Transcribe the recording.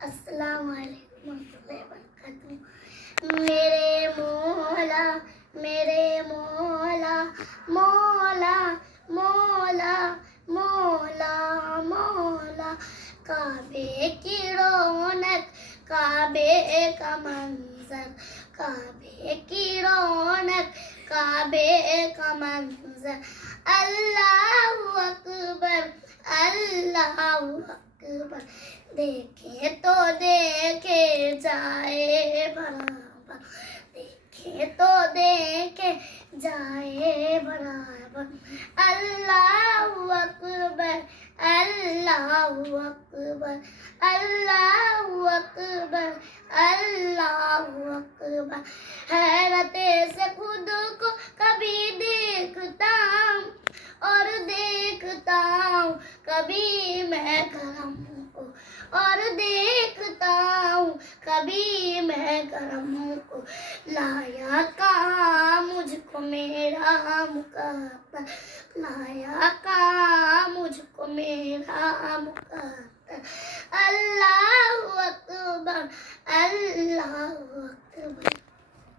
अस्सलाम वालेकुम warahmatullahi wabarakatuh। मेरे मौला मौला मौला मौला मौला, काबे की रौनक काबे का मंजर, काबे की रौनक काबे का मंजर। अल्लाहु अकबर अल्लाहु अकबर, देखे तो देखे जाए बराबर, देखे तो देखे जाए बराबर। अल्लाहु अकबर अल्लाहु अकबर अल्लाहु अकबर अल्लाहु अकबर। हैरते से खुद को कभी देखता हूँ और देखता हूँ कभी मैं करम को, और देखता हूँ कभी मैं करम को। लाया कहाँ मुझको मेरा मुकद्दर, लाया कहाँ मुझको मेरा मुकद्दर।